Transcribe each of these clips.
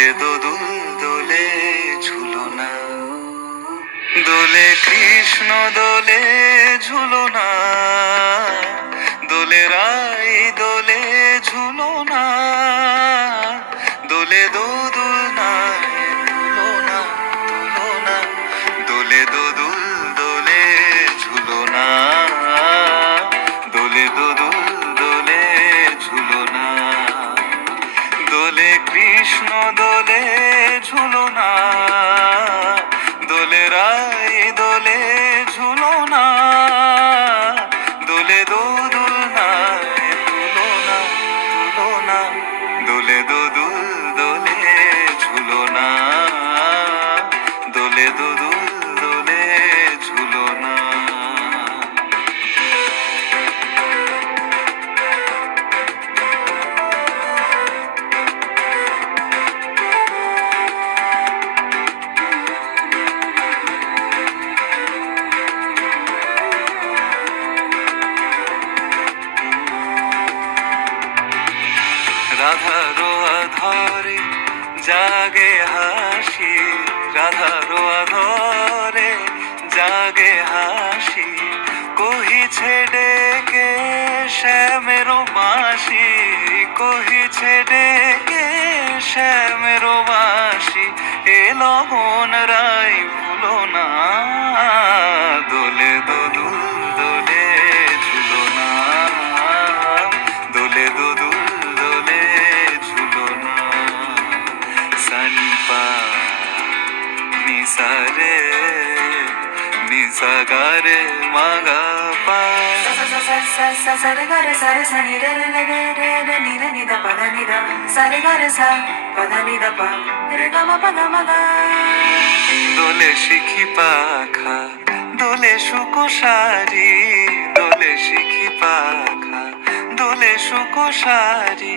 দোলে দোদুল দোলে ঝুলনা দোলে কৃষ্ণ দোলে ঝুলনা দোলে রাই দোলে ঝুলনা দোলে দোল কৃষ্ণ দোলে ঝুলো না দোলে রায় দোলে ঝুলো না দোলে দোদুল না তুলো না তুলো না দোলে দোদুল দোলে জাগে হাসি, রাধারো আধরে জাগে হাসি। কহিছে ডেকে শ্যামেরো বাঁশি কহিছে ডেকে শ্যামেরো মাসি? এ লগন রাই ভুলো না। সনিপা নিসারে নিসাগারে মাগা পা సరి గర సరి సని ర ర ర ర ర ని ర ని ద ప ద ని ద సరి గర స ప ద ని ద ప రి గ మ ప గ మ గ দোলে শিখি পাখা দোলে সুকোষারি দোলে শিখি পাখা দোলে সুকোষারি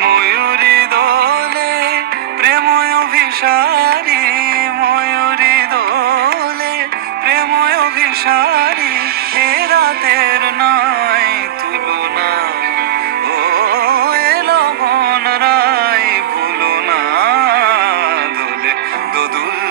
ময়ূরী দোলে প্রেময় অভিসারি, ময়ূরী দোলে প্রেময় অভিসারি, এ রাতের নাই তুলনা। ও এলো রায়, ভুলো না দোলে, দোদুল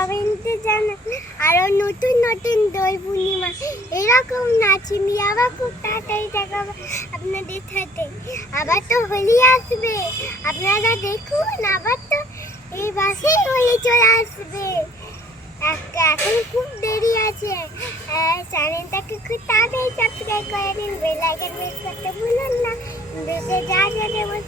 কমেন্টে জানান আরও নতুন নতুন দোল পূর্ণিমা। এরকম নাচি নিয়ে আবার খুব তাড়াতাড়ি দেখাবো আপনাদের সাথে। আবার তো হোলি আসবে। আপনারা দেখুন, আবার তো এই বাসেই হোলি চলে আসবে। এখন খুব দেরি আছে। চ্যানেলটাকে খুব তাড়াতাড়ি সাবস্ক্রাইব করে নিন বেল আইকন প্রেস করতে ভুলুন না। দেখে যা যা আমার